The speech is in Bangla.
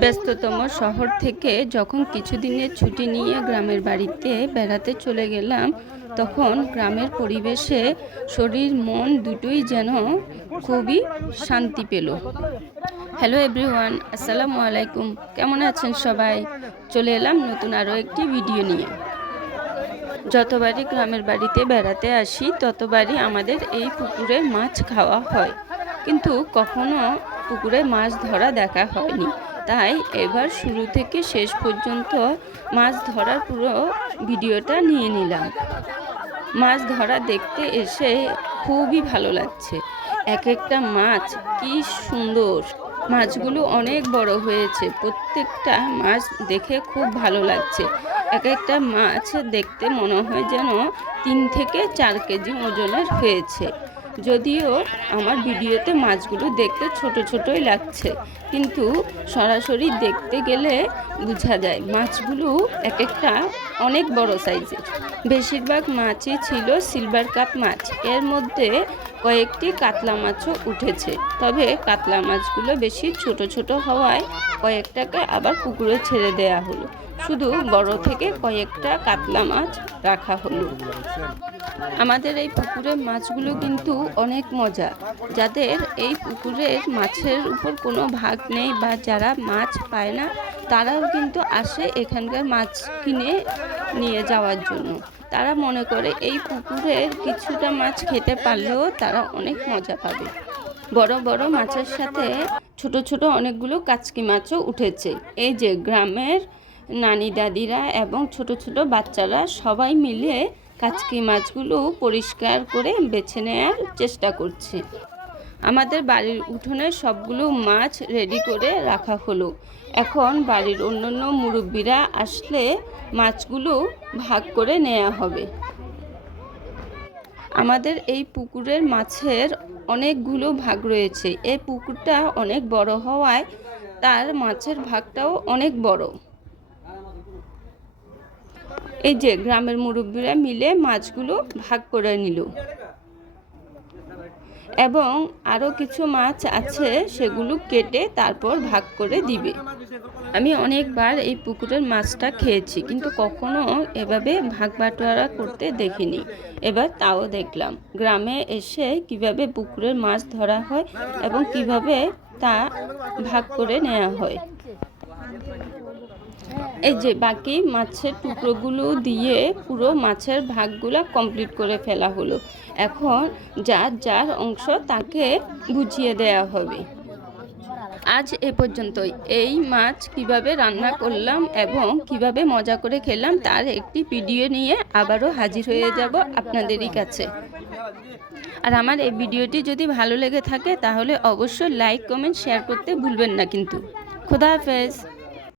ব্যস্ততম শহর থেকে যখন কিছুদিনের ছুটি নিয়ে গ্রামের বাড়িতে বেড়াতে চলে গেলাম, তখন গ্রামের পরিবেশে শরীর মন দুটোই যেন খুবই শান্তি পেল। হ্যালো এভরিওয়ান, আসসালামু আলাইকুম। কেমন আছেন সবাই? চলে এলাম নতুন আরও একটি ভিডিও নিয়ে। যতবারই গ্রামের বাড়িতে বেড়াতে আসি ততবারই আমাদের এই পুকুরে মাছ খাওয়া হয়, কিন্তু কখনো পুকুরে মাছ ধরা দেখা হয়নি। তাই এবার শুরু থেকে শেষ পর্যন্ত মাছ ধরার পুরো ভিডিওটা নিয়ে নিলাম। মাছ ধরা দেখতে এসে খুবই ভালো লাগছে। এক একটা মাছ কি সুন্দর! মাছগুলো অনেক বড় হয়েছে। প্রত্যেকটা মাছ দেখে খুব ভালো লাগছে। এক একটা মাছ দেখতে মনে হয় যেন 3 থেকে 4 কেজি ওজনের হয়েছে। যদিও আমার ভিডিওতে মাছগুলো দেখতে ছোট ছোটই লাগছে, কিন্তু সরাসরি দেখতে গেলে বোঝা যায় মাছগুলো এক একটা অনেক বড় সাইজের। বেশিরভাগ মাছই ছিল সিলভার কাপ মাছ। এর মধ্যে কয়েকটি কাতলা মাছও উঠেছে, তবে কাতলা মাছগুলো বেশি ছোট ছোট হওয়ায় কয়েকটাকে আবার পুকুরে ছেড়ে দেয়া হলো। শুধু বড় থেকে কয়েকটা কাতলা মাছ রাখা হলো। আমাদের এই পুকুরের মাছগুলো কিন্তু অনেক মজা। যাদের এই পুকুরের মাছের উপর কোনো ভাগ নেই বা যারা মাছ পায় না, তারাও কিন্তু আসে এখানকার মাছ কিনে নিয়ে যাওয়ার জন্য। তারা মনে করে এই পুকুরের কিছুটা মাছ খেতে পারলেও তারা অনেক মজা পাবে। বড় বড় মাছের সাথে ছোট ছোট অনেকগুলো কাচকি মাছও উঠেছে। এই যে গ্রামের নানি দাদিরা এবং ছোট ছোট বাচ্চারা সবাই মিলে কাচকি মাছগুলো পরিষ্কার করে বেছে নেওয়ার চেষ্টা করছে। আমাদের বাড়ির উঠোনে সবগুলো মাছ রেডি করে রাখা হলো। এখন বাড়ির অন্যান্য মুরব্বীরা আসলে মাছগুলো ভাগ করে নেওয়া হবে। আমাদের এই পুকুরের মাছের অনেকগুলো ভাগ রয়েছে। এই পুকুরটা অনেক বড় হওয়ায় তার মাছের ভাগটাও অনেক বড়। এই যে গ্রামের মুরব্বীরা মিলে মাছগুলো ভাগ করে নিল, এবং আরও কিছু মাছ আছে সেগুলো কেটে তারপর ভাগ করে দিবে। আমি অনেকবার এই পুকুরের মাছটা খেয়েছি, কিন্তু কখনো এভাবে ভাগ বাটোয়ারা করতে দেখিনি। এবার তাও দেখলাম। গ্রামে এসে কিভাবে পুকুরের মাছ ধরা হয় এবং কিভাবে তা ভাগ করে নেওয়া হয়। এই যে বাকি মাছের টুকরোগুলো দিয়ে পুরো মাছের ভাগগুলো কমপ্লিট করে ফেলা হলো। এখন যার যার অংশ তাকে বুঝিয়ে দেয়া হবে। আজ এ পর্যন্তই। এই মাছ কিভাবে রান্না করলাম এবং কিভাবে মজা করে খেলাম তার একটি ভিডিও নিয়ে আবারও হাজির হয়ে যাব আপনাদেরই কাছে। আর আমার এই ভিডিওটি যদি ভালো লেগে থাকে তাহলে অবশ্যই লাইক, কমেন্ট, শেয়ার করতে ভুলবেন না কিন্তু। খোদা হাফেজ।